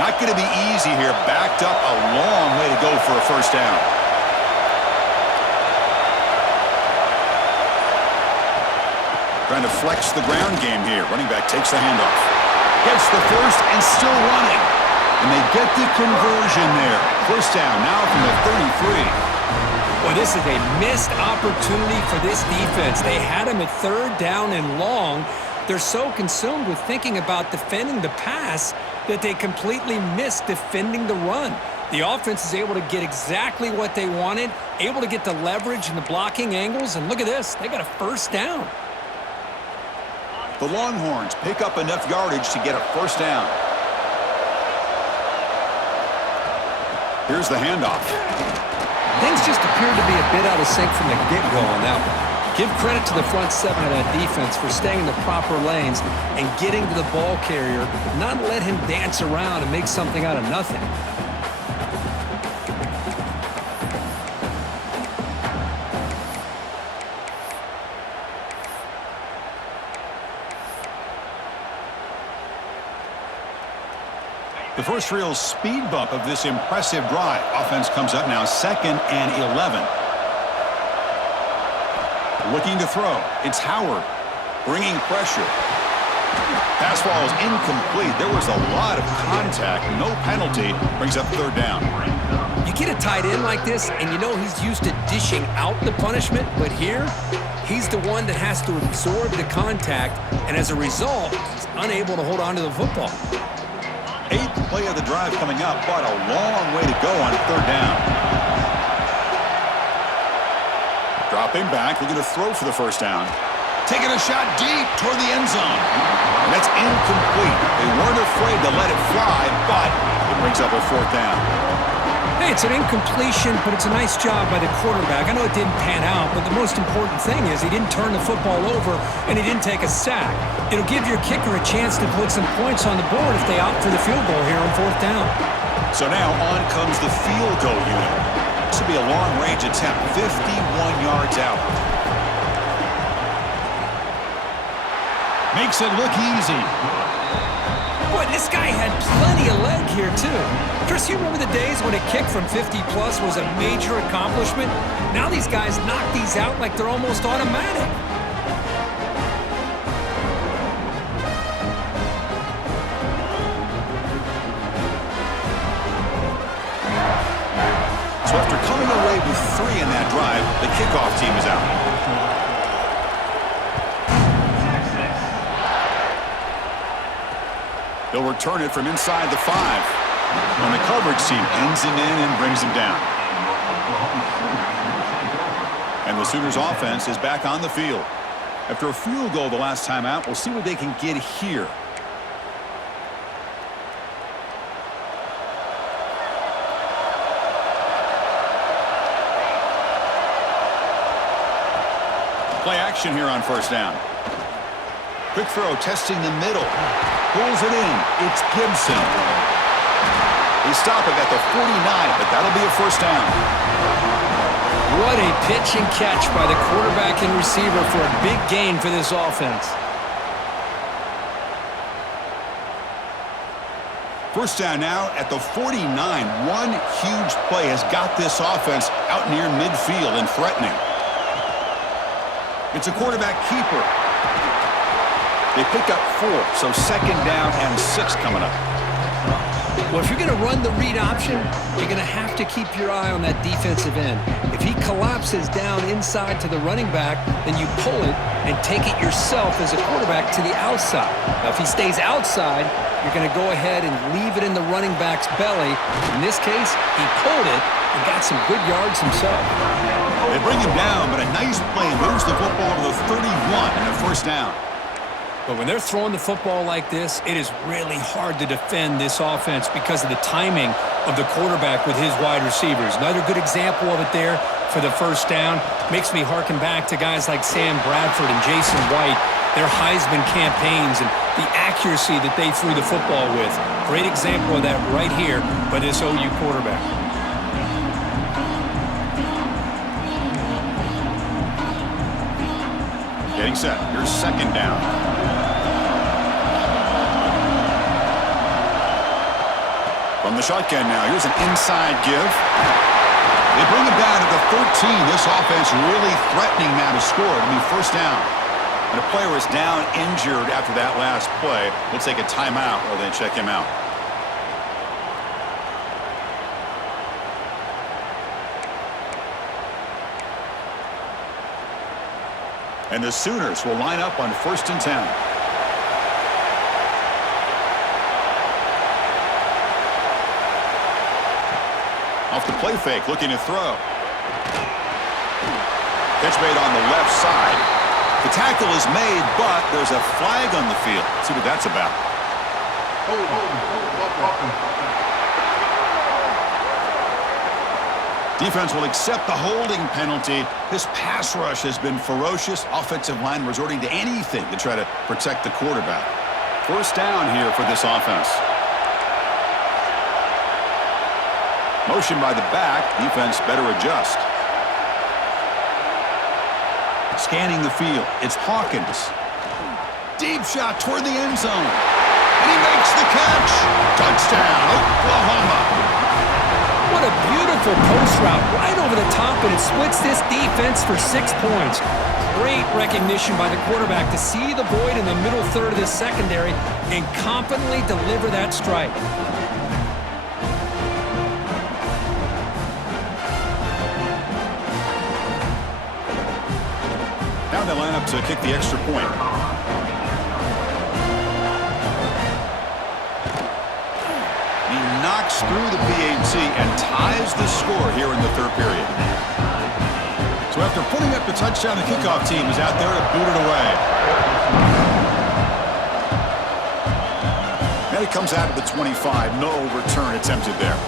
Not going to be easy here. Backed up a long way to go for a first down. Trying to flex the ground game here. Running back takes the handoff. Gets the first and still running. And they get the conversion there. First down now from the 33. Well, this is a missed opportunity for this defense. They had him at third down and long. They're so consumed with thinking about defending the pass that they completely missed defending the run. The offense is able to get exactly what they wanted, able to get the leverage and the blocking angles, and look at this. They got a first down. The Longhorns pick up enough yardage to get a first down. Here's the handoff. Things just appeared to be a bit out of sync from the get-go on that one. Give credit to the front seven of that defense for staying in the proper lanes and getting to the ball carrier, not let him dance around and make something out of nothing. The first real speed bump of this impressive drive. Offense comes up now 2nd and 11. Looking to throw. It's Howard bringing pressure. Pass ball is incomplete. There was a lot of contact. No penalty. Brings up third down. You get a tight end like this, and you know he's used to dishing out the punishment, but here, he's the one that has to absorb the contact, and as a result, he's unable to hold on to the football. 8th play of the drive coming up, but a long way to go on third down. Dropping back, looking to throw for the first down. Taking a shot deep toward the end zone. And that's incomplete. They weren't afraid to let it fly, but it brings up a fourth down. Hey, it's an incompletion, but it's a nice job by the quarterback. I know it didn't pan out, but the most important thing is he didn't turn the football over and he didn't take a sack. It'll give your kicker a chance to put some points on the board if they opt for the field goal here on fourth down. So now on comes the field goal unit. This will be a long-range attempt, 51 yards out. Makes it look easy. Boy, this guy had plenty of leg here, too. Chris, you remember the days when a kick from 50-plus was a major accomplishment? Now these guys knock these out like they're almost automatic. So after coming away with 3 in that drive, the kickoff team is out. They'll return it from inside the 5. And the coverage team pins him in and brings him down. And the Sooners offense is back on the field. After a field goal the last time out, we'll see what they can get here. Play action here on first down. Quick throw, testing the middle. Pulls it in. It's Gibson. They stop him at the 49, but that'll be a first down. What a pitch and catch by the quarterback and receiver for a big gain for this offense. First down now at the 49. One huge play has got this offense out near midfield and threatening. It's a quarterback keeper. They pick up 4, so second down and 6 coming up. Well, if you're going to run the read option, you're going to have to keep your eye on that defensive end. If he collapses down inside to the running back, then you pull it and take it yourself as a quarterback to the outside. Now, if he stays outside, you're going to go ahead and leave it in the running back's belly. In this case, he pulled it and got some good yards himself. They bring him down, but a nice play moves the football to the 31 and a first down. But when they're throwing the football like this, it is really hard to defend this offense because of the timing of the quarterback with his wide receivers. Another good example of it there for the first down. Makes me harken back to guys like Sam Bradford and Jason White, their Heisman campaigns and the accuracy that they threw the football with. Great example of that right here by this OU quarterback. Getting set. Here's second down. From the shotgun now, here's an inside give. They bring it down to the 13. This offense really threatening now to score. It'll be first down. And a player is down injured after that last play. We'll take a timeout while they check him out. And the Sooners will line up on 1st and 10. Off the play fake, looking to throw. Catch made on the left side. The tackle is made, but there's a flag on the field. Let's see what that's about. Defense will accept the holding penalty. This pass rush has been ferocious. Offensive line resorting to anything to try to protect the quarterback. First down here for this offense. Motion by the back. Defense better adjust. Scanning the field. It's Hawkins. Deep shot toward the end zone. And he makes the catch. Touchdown, Oklahoma. What a beautiful post route right over the top, and it splits this defense for 6 points. Great recognition by the quarterback to see the void in the middle third of this secondary and confidently deliver that strike. Now they line up to kick the extra point. He knocks through the PAT and ties the score here in the third period. So after putting up the touchdown, the kickoff team is out there to boot it away. And it comes out of the 25. No return attempted there.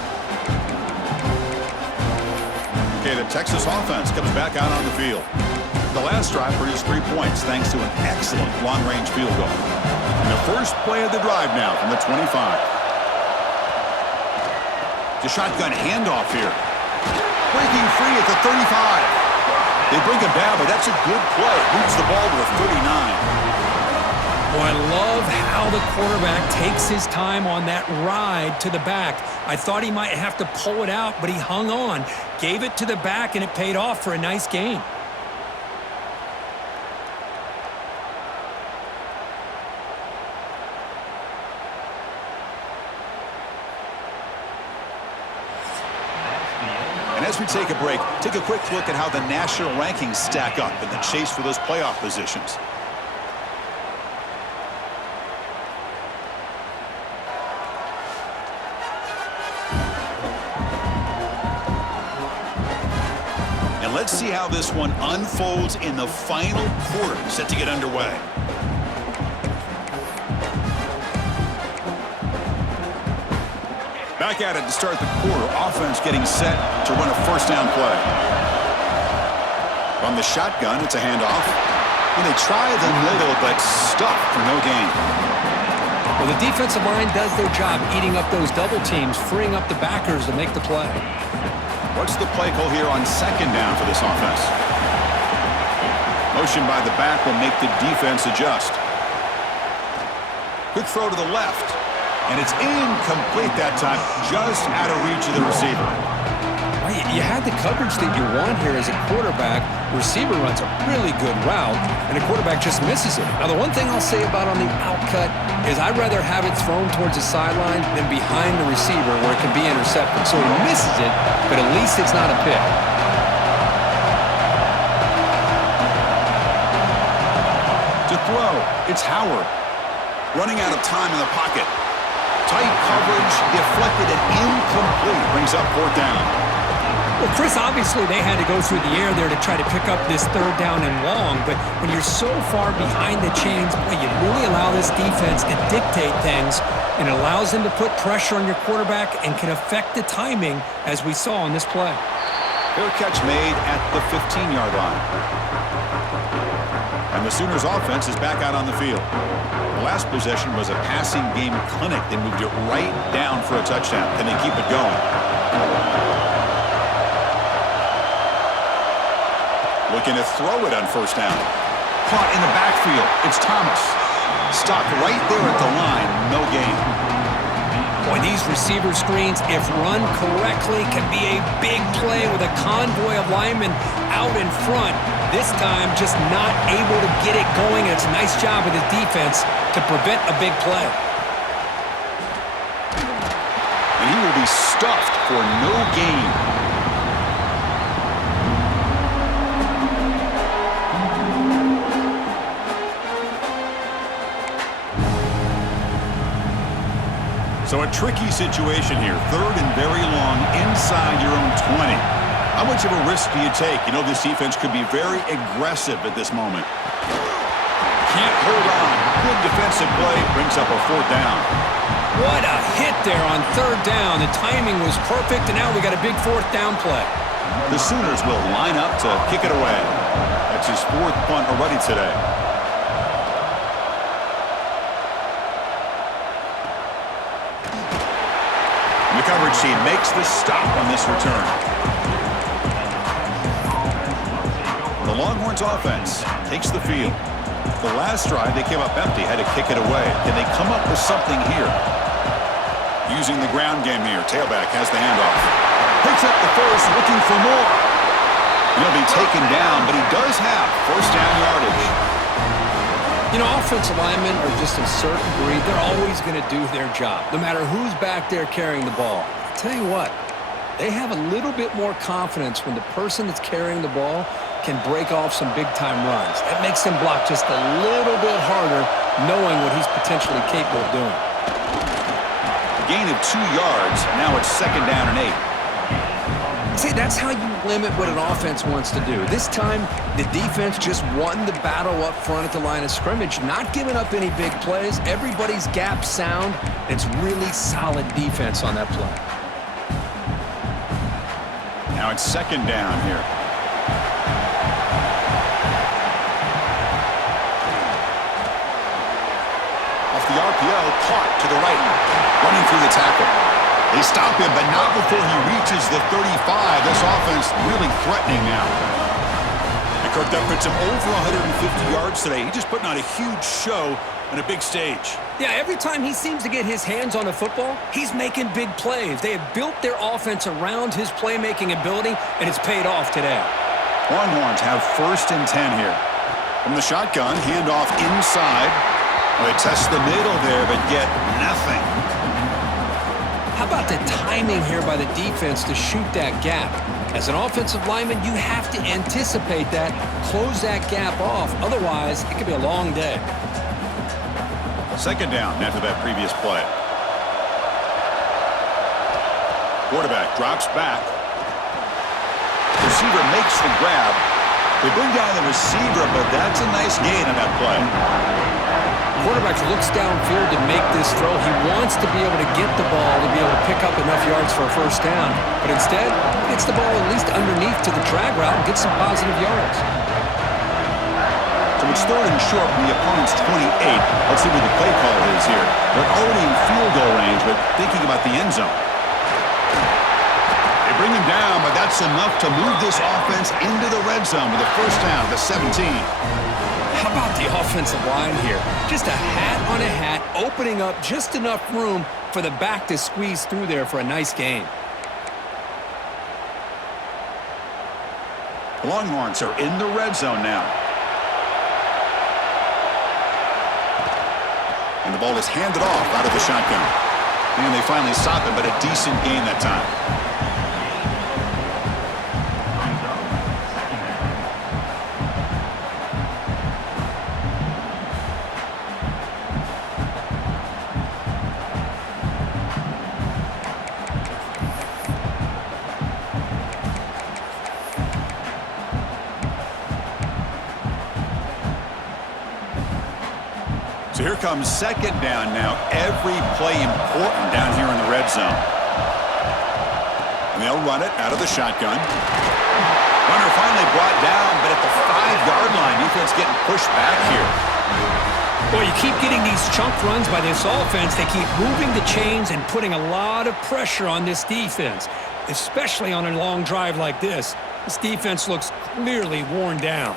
Okay, the Texas offense comes back out on the field. The last drive produced 3 points thanks to an excellent long-range field goal. And the first play of the drive now from the 25. The shotgun handoff here. Breaking free at the 35. They bring him down, but that's a good play. Boots the ball to the 39. Oh, I love how the quarterback takes his time on that ride to the back. I thought he might have to pull it out, but he hung on, gave it to the back, and it paid off for a nice gain. As we take a break, take a quick look at how the national rankings stack up in the chase for those playoff positions. And let's see how this one unfolds in the final quarter, set to get underway. Back at it to start the quarter. Offense getting set to run a first down play. From the shotgun, it's a handoff. And they try the middle, but stuffed for no gain. Well, the defensive line does their job eating up those double teams, freeing up the backers to make the play. What's the play call here on second down for this offense? Motion by the back will make the defense adjust. Quick throw to the left. And it's incomplete that time, just out of reach of the receiver. Well, you had the coverage that you want here as a quarterback. Receiver runs a really good route, and the quarterback just misses it. Now, the one thing I'll say about on the out cut is I'd rather have it thrown towards the sideline than behind the receiver where it can be intercepted. So he misses it, but at least it's not a pick. To throw, it's Howard. Running out of time in the pocket. Tight coverage, deflected and incomplete. Brings up fourth down. Well, Chris, obviously they had to go through the air there to try to pick up this third down and long, but when you're so far behind the chains, boy, you really allow this defense to dictate things, and it allows them to put pressure on your quarterback and can affect the timing, as we saw on this play. Fair catch made at the 15-yard line. And the Sooners offense is back out on the field. The last possession was a passing game clinic. They moved it right down for a touchdown. Can they keep it going? Looking to throw it on first down. Caught in the backfield. It's Thomas. Stopped right there at the line. No gain. Boy, these receiver screens, if run correctly, can be a big play with a convoy of linemen out in front. This time, just not able to get it going. It's a nice job of the defense to prevent a big play. And he will be stuffed for no gain. So a tricky situation here. 3rd and very long inside your own 20. How much of a risk do you take? You know, this defense could be very aggressive at this moment. Can't hold on. Good defensive play. Brings up a 4th down. What a hit there on 3rd down. The timing was perfect, and now we got a big 4th down play. The Sooners will line up to kick it away. That's his 4th punt already today. The coverage team makes the stop on this return. The Longhorns offense takes the field. The last drive, they came up empty, had to kick it away. Can they come up with something here? Using the ground game here. Tailback has the handoff. Picks up the first, looking for more. He'll be taken down, but he does have 1st down yardage. You know, offensive linemen are just a certain breed. They're always going to do their job, no matter who's back there carrying the ball. I'll tell you what, they have a little bit more confidence when the person that's carrying the ball can break off some big-time runs. That makes them block just a little bit harder, knowing what he's potentially capable of doing. A gain of 2 yards. Now it's 2nd down and 8. See, that's how you limit what an offense wants to do. This time, the defense just won the battle up front at the line of scrimmage, not giving up any big plays. Everybody's gap sound. It's really solid defense on that play. Now it's 2nd down here. Off the RPO, caught to the right, running through the tackle. They stop him, but not before he reaches the 35. This offense really threatening now. And Kirk, that puts him over 150 yards today. He's just putting on a huge show on a big stage. Yeah, every time he seems to get his hands on the football, he's making big plays. They have built their offense around his playmaking ability, and it's paid off today. Longhorns have 1st and 10 here. From the shotgun, handoff inside. Well, they test the middle there, but get nothing. How about the timing here by the defense to shoot that gap? As an offensive lineman, you have to anticipate that, close that gap off. Otherwise, it could be a long day. 2nd down after that previous play. Quarterback drops back. Receiver makes the grab. They bring down the receiver, but that's a nice gain on that play. Quarterback looks downfield to make this throw. He wants to be able to get the ball to be able to pick up enough yards for a 1st down. But instead, he gets the ball at least underneath to the drag route and gets some positive yards. So it's 3rd and short from the opponent's 28. Let's see what the play call is here. They're already in field goal range, but thinking about the end zone. They bring him down, but that's enough to move this offense into the red zone with a 1st down at the 17. How about the offensive line here? Just a hat on a hat, opening up just enough room for the back to squeeze through there for a nice gain. The Longhorns are in the red zone now. And the ball is handed off out of the shotgun. And they finally stop it, but a decent gain that time. So here comes 2nd down now. Every play important down here in the red zone. And they'll run it out of the shotgun. Runner finally brought down, but at the 5-yard line, defense getting pushed back here. Well, you keep getting these chunk runs by this offense. They keep moving the chains and putting a lot of pressure on this defense, especially on a long drive like this. This defense looks clearly worn down.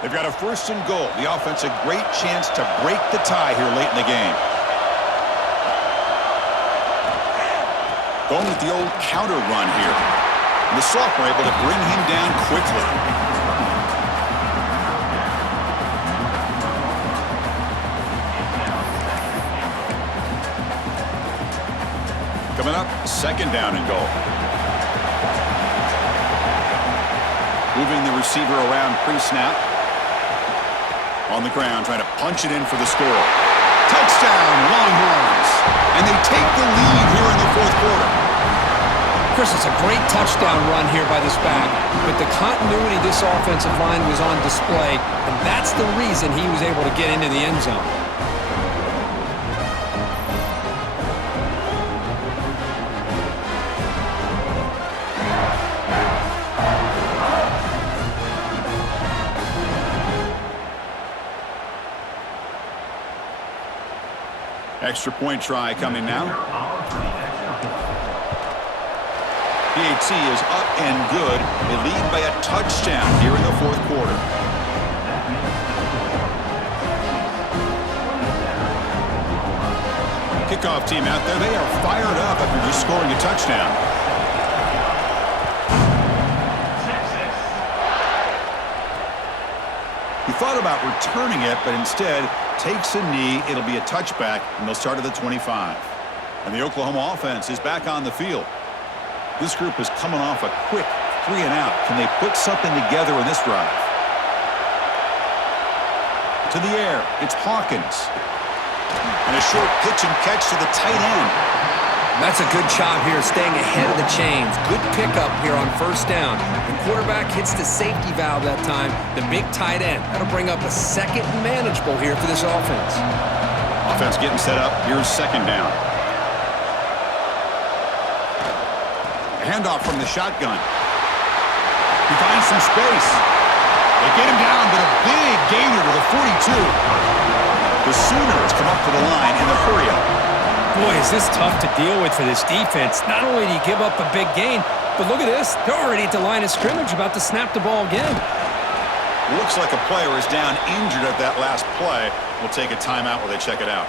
They've got a 1st and goal. The offense a great chance to break the tie here late in the game. Going with the old counter run here. And the sophomore able to bring him down quickly. Coming up, 2nd down and goal. Moving the receiver around pre-snap. On the ground, trying to punch it in for the score. Touchdown, Longhorns. And they take the lead here in the 4th quarter. Chris, it's a great touchdown run here by this back, but the continuity of this offensive line was on display, and that's the reason he was able to get into the end zone. Extra point try coming now. PAT is up and good. They lead by a touchdown here in the 4th quarter. Kickoff team out there. They are fired up after just scoring a touchdown. He thought about returning it, but instead takes a knee. It'll be a touchback, and they'll start at the 25. And the Oklahoma offense is back on the field. This group is coming off a quick 3 and out. Can they put something together in this drive? To the air, it's Hawkins. And a short pitch and catch to the tight end. That's a good job here, staying ahead of the chains. Good pickup here on 1st down. The quarterback hits the safety valve that time, the big tight end. That'll bring up a 2nd and manageable here for this offense. Offense getting set up. Here's 2nd down. Handoff from the shotgun. He finds some space. They get him down, but a big gainer to the 42. The Sooners come up to the line in the hurry-up. Boy, is this tough to deal with for this defense. Not only do you give up a big gain, but look at this. They're already at the line of scrimmage, about to snap the ball again. Looks like a player is down injured at that last play. We'll take a timeout while they check it out.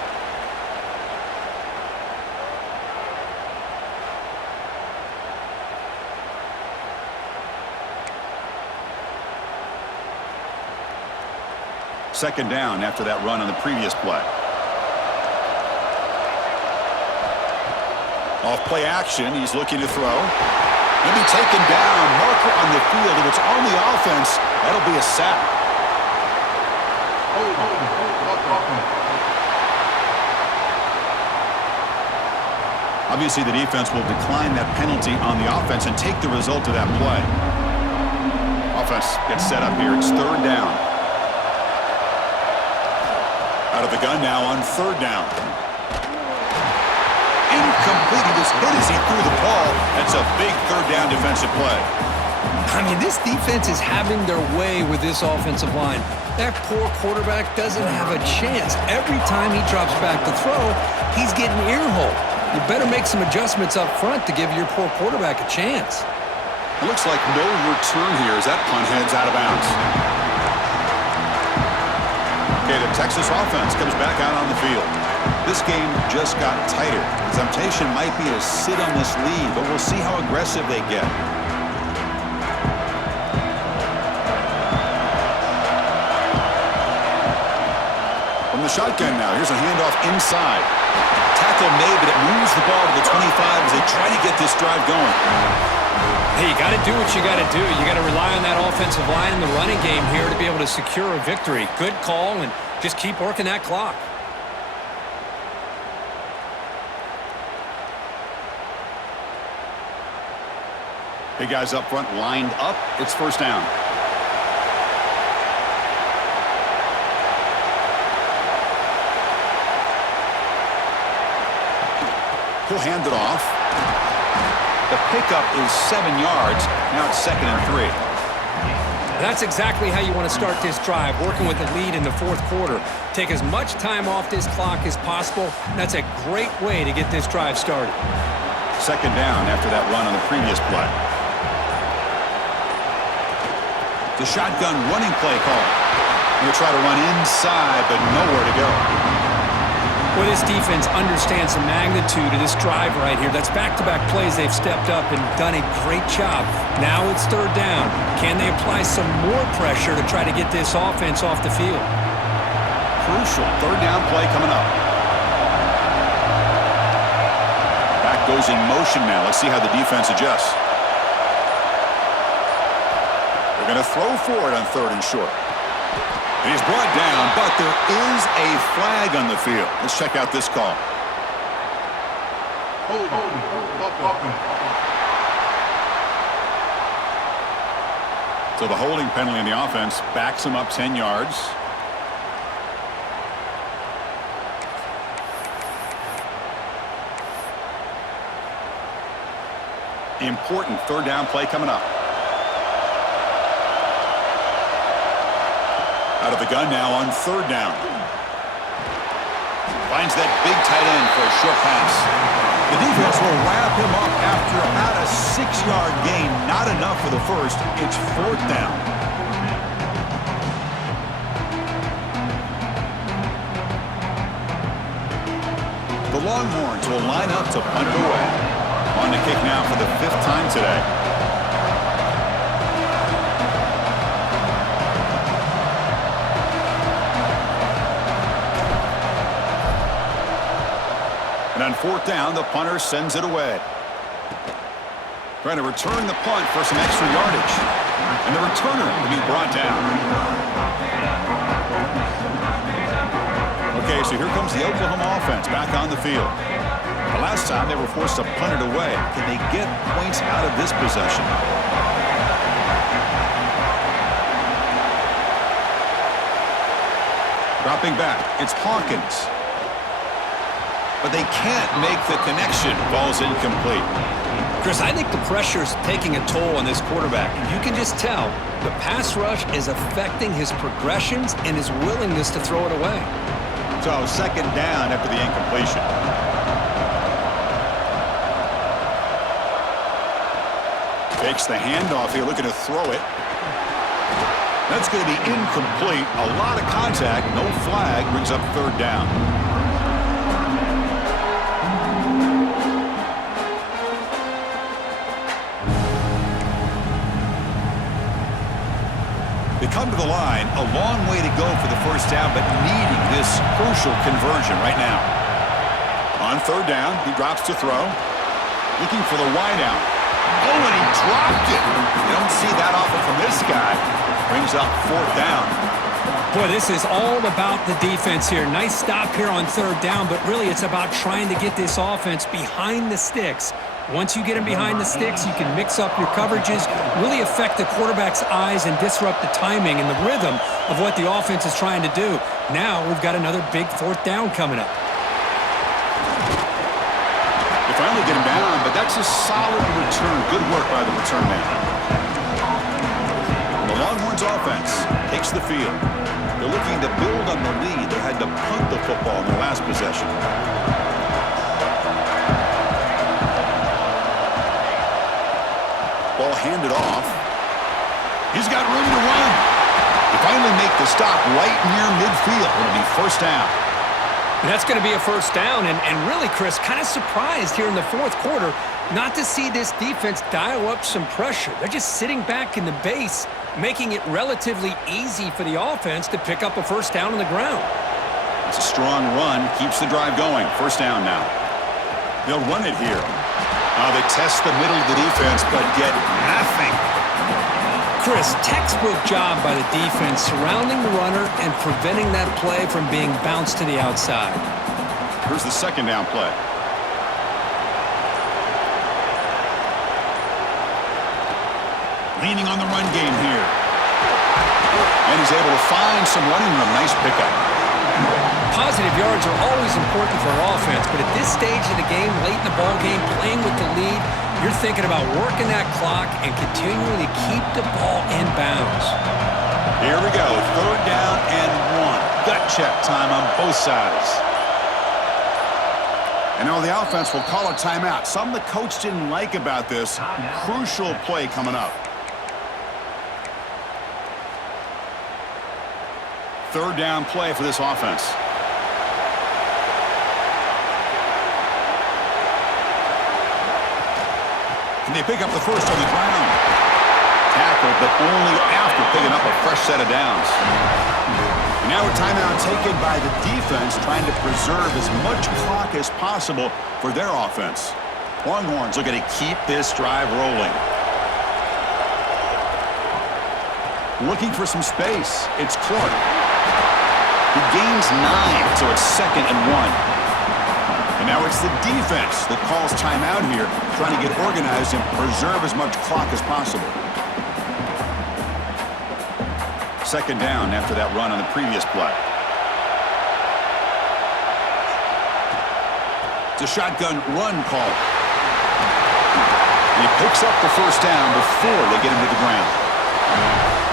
Second down after that run on the previous play. Off play action, he's looking to throw. Maybe taken down, marker on the field. If it's on the offense, that'll be a sack. Obviously, the defense will decline that penalty on the offense and take the result of that play. Offense gets set up here. It's 3rd down. Out of the gun now on 3rd down. Incomplete. He was hit as he threw the ball. That's a big 3rd down defensive play. I mean, this defense is having their way with this offensive line. That poor quarterback doesn't have a chance. Every time he drops back to throw, he's getting ear-hole. You better make some adjustments up front to give your poor quarterback a chance. It looks like no return here as that punt heads out of bounds. Okay, the Texas offense comes back out on the field. This game just got tighter. The temptation might be to sit on this lead, but we'll see how aggressive they get. From the shotgun now, here's a handoff inside. Tackle made, but it moves the ball to the 25 as they try to get this drive going. Hey, you got to do what you got to do. You got to rely on that offensive line in the running game here to be able to secure a victory. Good call, and just keep working that clock. Big guys up front lined up. It's 1st down. He'll hand it off. The pickup is 7 yards. Now it's 2nd and 3. That's exactly how you want to start this drive, working with the lead in the 4th quarter. Take as much time off this clock as possible. That's a great way to get this drive started. 2nd down after that run on the previous play. The shotgun running play call. He'll try to run inside, but nowhere to go. Well, this defense understands the magnitude of this drive right here. That's back-to-back plays they've stepped up and done a great job. Now it's third down. Can they apply some more pressure to try to get this offense off the field? Crucial third down play coming up. Back goes in motion now. Let's see how the defense adjusts. They're going to throw for it on third and short. And he's brought down, but there is a flag on the field. Let's check out this call. So the holding penalty on the offense backs him up 10 yards. Important third down play coming up. Out of the gun now on third down. Finds that big tight end for a short pass. The defense will wrap him up after about a 6-yard gain. Not enough for the first. It's fourth down. The Longhorns will line up to punt it away. On the kick now for the 5th time today. And on fourth down, the punter sends it away. Trying to return the punt for some extra yardage. And the returner will be brought down. Okay, so here comes the Oklahoma offense back on the field. The last time they were forced to punt it away. Can they get points out of this possession? Dropping back, it's Hawkins. But they can't make the connection. Ball's incomplete. Chris, I think the pressure is taking a toll on this quarterback. You can just tell the pass rush is affecting his progressions and his willingness to throw it away. So second down after the incompletion. Takes the handoff here, looking to throw it. That's going to be incomplete. A lot of contact, no flag, brings up third down. They come to the line, a long way to go for the first down, but needing this crucial conversion right now. On third down, he drops to throw. Looking for the wideout. Oh, and he dropped it. You don't see that often from this guy. Brings up fourth down. Boy, this is all about the defense here. Nice stop here on third down, but really it's about trying to get this offense behind the sticks. Once you get him behind the sticks, you can mix up your coverages, really affect the quarterback's eyes and disrupt the timing and the rhythm of what the offense is trying to do. Now we've got another big fourth down coming up. They finally get him down, but that's a solid return. Good work by the return man. The Longhorns offense takes the field. They're looking to build on the lead. They had to punt the football in their last possession. Ball handed off. He's got room to run. They finally make the stop right near midfield. It'll be first down. And that's going to be a first down. And really, Chris, kind of surprised here in the fourth quarter not to see this defense dial up some pressure. They're just sitting back in the base, making it relatively easy for the offense to pick up a first down on the ground. It's a strong run. Keeps the drive going. First down now. They'll run it here. They test the middle of the defense, but get nothing. Chris, textbook job by the defense surrounding the runner and preventing that play from being bounced to the outside. Here's the second down play. Leaning on the run game here. And he's able to find some running room. Nice pickup. Positive yards are always important for an offense, but at this stage of the game, late in the ball game, playing with the lead, you're thinking about working that clock and continuing to keep the ball in bounds. Here we go. Third down and 1. Gut check time on both sides. And now the offense will call a timeout. Something the coach didn't like about this. Crucial play coming up. Third down play for this offense. And they pick up the first on the ground. Tackle, but only after picking up a fresh set of downs. And now a timeout taken by the defense, trying to preserve as much clock as possible for their offense. Longhorns looking to keep this drive rolling. Looking for some space. It's Clark. He gains 9, so it's 2nd and 1. And now it's the defense that calls timeout here, trying to get organized and preserve as much clock as possible. 2nd down after that run on the previous play. It's a shotgun run call. And he picks up the first down before they get him to the ground.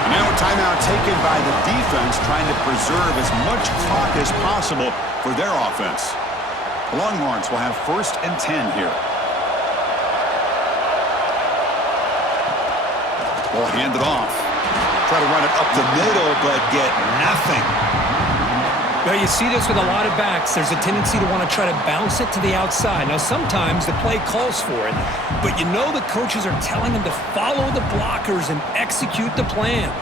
And now a timeout taken by the defense, trying to preserve as much clock as possible for their offense. The Longhorns will have 1st and 10 here. Ball handed off. Try to run it up the middle, but get nothing. Well, you see this with a lot of backs. There's a tendency to want to try to bounce it to the outside. Now, sometimes the play calls for it, but you know the coaches are telling them to follow the blockers and execute the plan.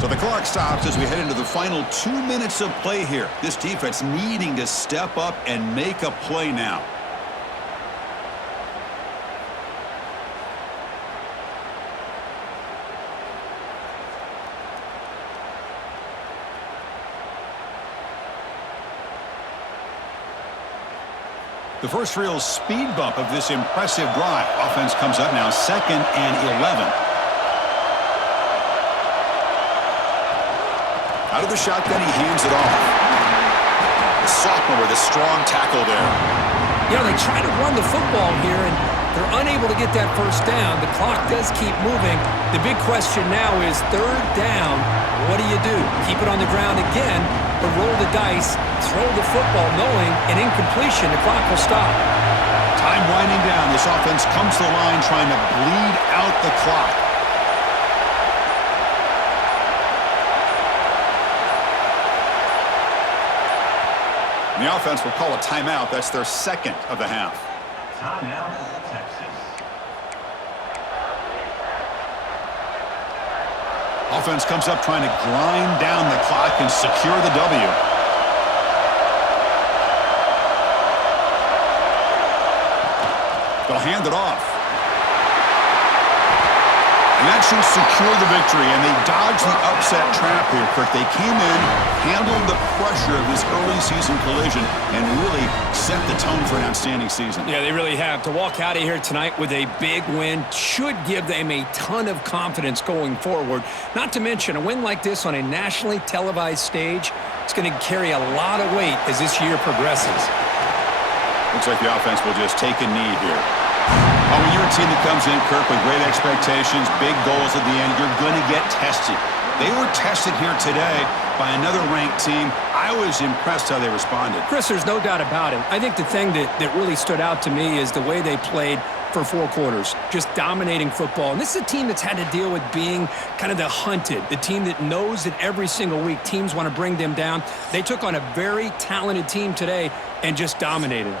So the clock stops as we head into the final 2 minutes of play here. This defense needing to step up and make a play now. The first real speed bump of this impressive drive. Offense comes up now 2nd and 11. Out of the shotgun, he hands it off. The sophomore with a strong tackle there. You know, they try to run the football here, and they're unable to get that first down. The clock does keep moving. The big question now is 3rd down. What do you do? Keep it on the ground again, or roll the dice, throw the football, knowing an incompletion, the clock will stop. Time winding down. This offense comes to the line trying to bleed out the clock. And the offense will call a timeout. That's their 2nd of the half. Timeout, Texas. Offense comes up trying to grind down the clock and secure the W. They'll hand it off. And that should secure the victory, and they dodged the upset trap here, Kirk. They came in, handled the pressure of this early season collision, and really set the tone for an outstanding season. Yeah, they really have. To walk out of here tonight with a big win should give them a ton of confidence going forward. Not to mention, a win like this on a nationally televised stage, it's going to carry a lot of weight as this year progresses. Looks like the offense will just take a knee here. Oh, when you're a team that comes in, Kirk, with great expectations, big goals at the end, you're going to get tested. They were tested here today by another ranked team. I was impressed how they responded. Chris, there's no doubt about it. I think the thing that really stood out to me is the way they played for 4 quarters, just dominating football. And this is a team that's had to deal with being kind of the hunted, the team that knows that every single week teams want to bring them down. They took on a very talented team today and just dominated.